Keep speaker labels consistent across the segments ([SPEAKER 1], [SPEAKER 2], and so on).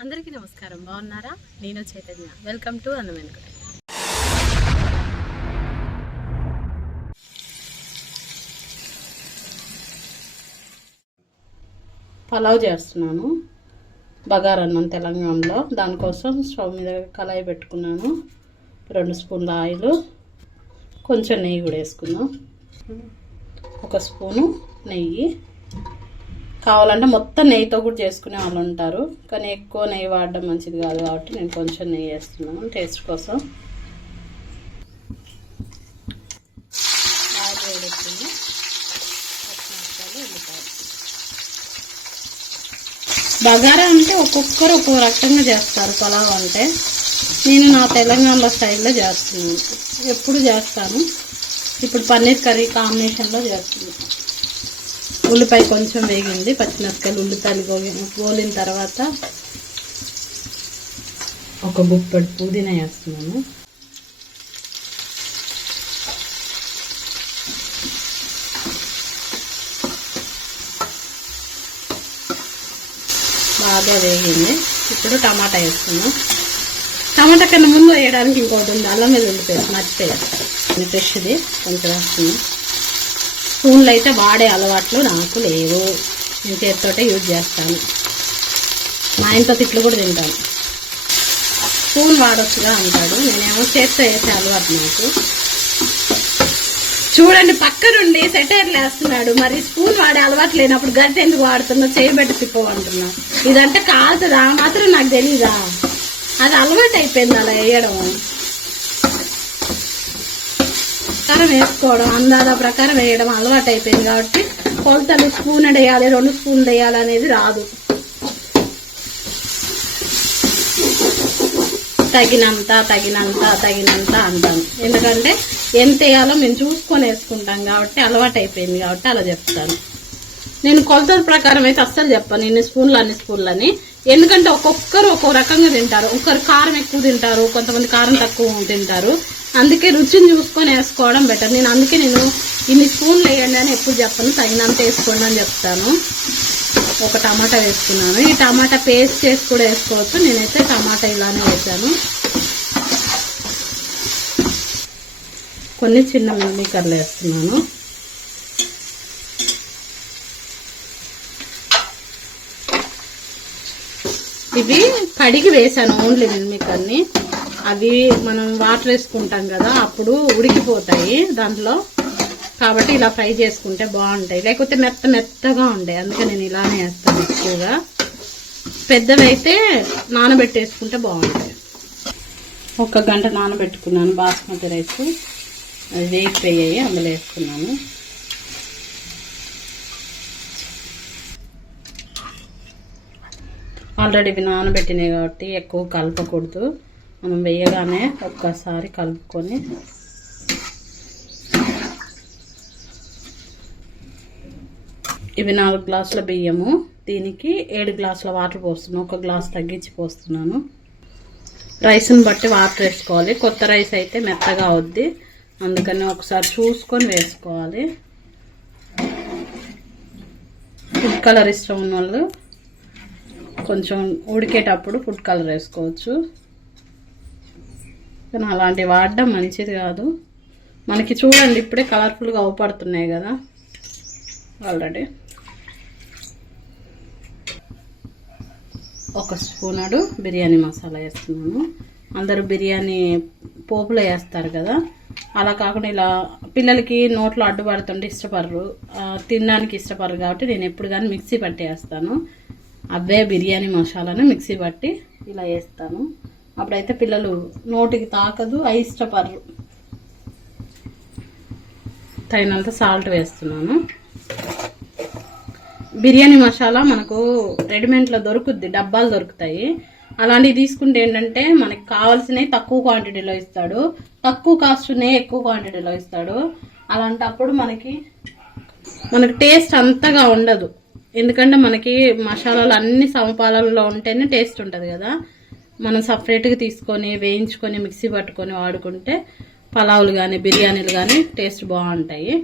[SPEAKER 1] అందరికీ నమస్కారం. బాగున్నారా? నేను చైతన్య. వెల్కమ్ టు అన్న వెనుకట పలావ్ చేస్తున్నాను. బగారన్నం తెలంగాణలో. దానికోసం స్టవ్ మీద కళాయి పెట్టుకున్నాను. రెండు స్పూన్ల ఆయిల్. కొంచెం నెయ్యి కూడా వేసుకుందాం. ఒక స్పూను నెయ్యి. కావాలంటే మొత్తం నెయ్యితో కూడా చేసుకునే వాళ్ళు ఉంటారు. కానీ ఎక్కువ నెయ్యి వాడడం మంచిది కాదు కాబట్టి నేను కొంచెం నెయ్యి వేస్తున్నాను టేస్ట్ కోసం. ఆయిల్ వేడెక్కింది. బగారా అంటే ఒక్కొక్కరు ఒక్కొక్క రకంగా చేస్తారు పలావ్ అంటే. నేను నా తెలంగాణ స్టైల్లో చేస్తున్నాను. ఎప్పుడు చేస్తాను. ఇప్పుడు పన్నీర్ కర్రీ కాంబినేషన్లో చేస్తున్నాను. ఉల్లిపాయ కొంచెం వేగింది పచ్చిమిరపకాయలు ఉల్లిపాయలు గోగి గోలిన తర్వాత ఒక గుప్పటి పుదీనా వేస్తున్నాను. బాగా వేగింది. ఇప్పుడు టమాటా వేస్తున్నాం టమాటా కన్నా ముందు వేయడానికి ఇంకోటి ఉంది. అల్లం మీద ఉండిపోయారు మర్చిపోయారు ఫ్రెష్ది కొంచెం వేస్తున్నాం స్పూన్లు అయితే వాడే అలవాట్లు నాకు లేవు. నేను చేతితోటే యూజ్ చేస్తాను. మా ఇంట్లో తిట్లు కూడా తింటాను. స్పూన్ వాడొచ్చుగా అంటాడు. నేనేమో చేత్తో వేసే అలవాటు నాకు. చూడండి పక్క నుండి సెటైర్లు వేస్తున్నాడు. మరి స్పూన్ వాడే అలవాటు లేనప్పుడు గడ్డ ఎందుకు వాడుతున్నావు చేయబెట్టి తిప్పమంటున్నా ఇదంటే కాదురా మాత్రం నాకు తెలీదా? అది అలవాటు అయిపోయింది అలా వేయడం. ప్రకారం వేసుకోవడం అందాల ప్రకారం వేయడం అలవాటు అయిపోయింది కాబట్టి కొలతలు స్పూన్ వేయాలి రెండు స్పూన్లు వేయాలి అనేది రాదు. తగినంత తగినంత తగినంత అంటాను ఎందుకంటే ఎంత వేయాలో మేము చూసుకొని వేసుకుంటాం కాబట్టి అలవాటు అయిపోయింది కాబట్టి అలా చెప్తాను. నేను కొలతల ప్రకారం అయితే అస్సలు చెప్పాను ఇన్ని స్పూన్లు అన్ని స్పూన్లు అని. ఎందుకంటే ఒక్కొక్కరు ఒక్కో రకంగా తింటారు. ఒకరు కారం ఎక్కువ తింటారు కొంతమంది కారం తక్కువ తింటారు. అందుకే రుచిని చూసుకొని వేసుకోవడం బెటర్ నేను అందుకే నేను ఇన్ని స్పూన్లు వేయండి అని ఎప్పుడు చెప్పను. తగినంత వేసుకోండి అని చెప్తాను. ఒక టమాటా వేసుకున్నాను. ఈ టమాటా పేస్ట్ చేసి కూడా వేసుకోవచ్చు. నేనైతే టమాటా ఇలానే వేసాను. కొన్ని చిన్న మిల్లికర్లు వేస్తున్నాను. ఇవి కడిగి వేసాను ఓన్లీ మిల్మీకర్ని అవి మనం వాటర్ వేసుకుంటాం కదా అప్పుడు ఉడికిపోతాయి దాంట్లో. కాబట్టి ఇలా ఫ్రై చేసుకుంటే బాగుంటాయి. లేకపోతే మెత్త మెత్తగా ఉంటాయి. అందుకే నేను ఇలానే వేస్తాను ఎక్కువగా. పెద్దవైతే నానబెట్టేసుకుంటే బాగుంటాయి. ఒక గంట నానబెట్టుకున్నాను బాస్మతి రైస్. అది వేగిపోయాయి అందులో వేసుకున్నాను. ఆల్రెడీ ఇవి నానబెట్టినాయి కాబట్టి ఎక్కువ కలపకూడదు. మనం వేయగానే ఒక్కసారి కలుపుకొని ఇవి నాలుగు గ్లాసుల బియ్యము. దీనికి ఏడు గ్లాసుల వాటర్ పోస్తున్నాను. ఒక గ్లాస్ తగ్గించి పోస్తున్నాను. రైస్ని బట్టి వాటర్ వేసుకోవాలి. కొత్త రైస్ అయితే మెత్తగా అవుద్ది. అందుకని ఒకసారి చూసుకొని వేసుకోవాలి. ఫుడ్ కలర్ ఇష్టం ఉన్న వాళ్ళు కొంచెం ఉడికేటప్పుడు ఫుడ్ కలర్ వేసుకోవచ్చు. కానీ అలాంటివి వాడడం మంచిది కాదు. మనకి చూడండి ఇప్పుడే కలర్ఫుల్గా అవపడుతున్నాయి కదా. ఆల్రెడీ. ఒక స్పూనడు బిర్యానీ మసాలా వేస్తున్నాను. అందరూ బిర్యానీ పోపులో వేస్తారు కదా. అలా కాకుండా ఇలా పిల్లలకి నోట్లో అడ్డుపడుతుంటే ఇష్టపడరు. తినడానికి ఇష్టపడరు కాబట్టి నేను ఎప్పుడు కానీ మిక్సీ పట్టి వేస్తాను. అవే బిర్యానీ మసాలాను మిక్సీ పట్టి ఇలా వేస్తాను. అప్పుడైతే పిల్లలు నోటికి తాకదు అవి ఇష్టపడరు తగినంత సాల్ట్ వేస్తున్నాను. బిర్యానీ మసాలా మనకు రెడీమేడ్లో దొరుకుద్ది డబ్బాలు దొరుకుతాయి. అలాంటివి తీసుకుంటే ఏంటంటే మనకి కావాల్సినవి తక్కువ క్వాంటిటీలో ఇస్తాడు తక్కువ కాస్ట్నే ఎక్కువ క్వాంటిటీలో ఇస్తాడు. అలాంటప్పుడు మనకి మనకి టేస్ట్ అంతగా ఉండదు. ఎందుకంటే మనకి మసాలాలు అన్ని సమపాలనలో ఉంటేనే టేస్ట్ ఉంటుంది కదా. మనం సపరేట్గా తీసుకొని వేయించుకొని మిక్సీ పట్టుకొని వాడుకుంటే పలావులు కానీ బిర్యానీలు కానీ టేస్ట్ బాగుంటాయి.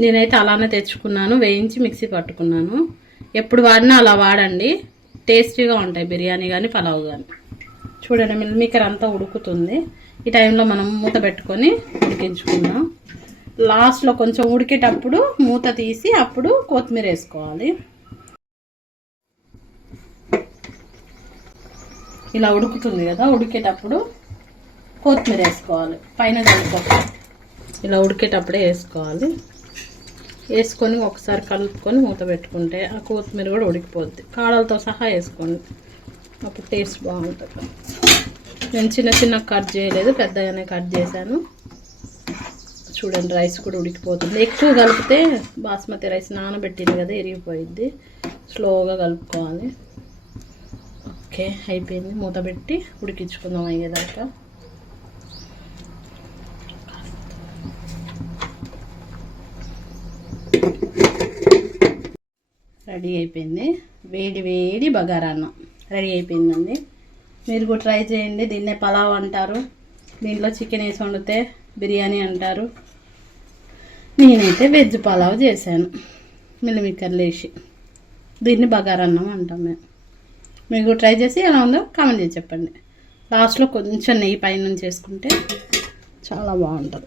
[SPEAKER 1] నేనైతే అలానే తెచ్చుకున్నాను వేయించి మిక్సీ పట్టుకున్నాను. ఎప్పుడు వాడినా అలా వాడండి. టేస్టీగా ఉంటాయి బిర్యానీ కానీ పలావ్ కానీ చూడండి మిల్మీకర్ అంతా ఉడుకుతుంది. ఈ టైంలో మనం మూత పెట్టుకొని ఉడికించుకుందాం. లాస్ట్లో కొంచెం ఉడికేటప్పుడు మూత తీసి అప్పుడు కొత్తిమీర వేసుకోవాలి. ఇలా ఉడుకుతుంది కదా ఉడికేటప్పుడు కొత్తిమీర వేసుకోవాలి. పైన కలుపుకో ఇలా ఉడికేటప్పుడే వేసుకోవాలి. వేసుకొని ఒకసారి కలుపుకొని మూత పెట్టుకుంటే ఆ కొత్తిమీర కూడా ఉడికిపోద్ది. కాడలతో సహా వేసుకోండి. అప్పుడు టేస్ట్ బాగుంటుంది. నేను చిన్న చిన్న కట్ చేయలేదు పెద్దగానే కట్ చేశాను. చూడండి రైస్ కూడా ఉడికిపోతుంది. ఎక్కువ కలిపితే బాస్మతి రైస్ నానబెట్టింది కదా ఎరిగిపోయిద్ది స్లోగా కలుపుకోవాలి. ఓకే అయిపోయింది. మూత పెట్టి ఉడికించుకుందాం అయ్యేదాకా రెడీ అయిపోయింది. వేడి వేడి బగారా అన్నం రెడీ అయిపోయిందండి. మీరు కూడా ట్రై చేయండి. దీన్నే పలావ్ అంటారు. దీంట్లో చికెన్ వేసి వండితే బిర్యానీ అంటారు. నేనైతే వెజ్ పలావ్ చేశాను. మిల్లిమిక్కర్లు వేసి. దీన్ని బగారా అన్నం అంటాం మేము. మీరు ట్రై చేసి ఎలా ఉందో కామెంట్ చేసి చెప్పండి. లాస్ట్లో కొంచెం నెయ్యి పైన చేసుకుంటే వేసుకుంటే చాలా బాగుంటుంది.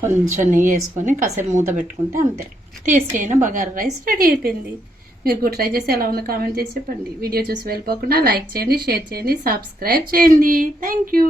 [SPEAKER 1] కొంచెం నెయ్యి వేసుకొని కాసేపు మూత పెట్టుకుంటే అంతే. టేస్టీ అయిన బగారా రైస్ రెడీ అయిపోయింది. మీరు కూడా ట్రై చేసి ఎలా ఉందో కామెంట్ చేసి చెప్పండి. వీడియో చూసి వెళ్ళిపోకుండా లైక్ చేయండి షేర్ చేయండి సబ్స్క్రైబ్ చేయండి. Thank you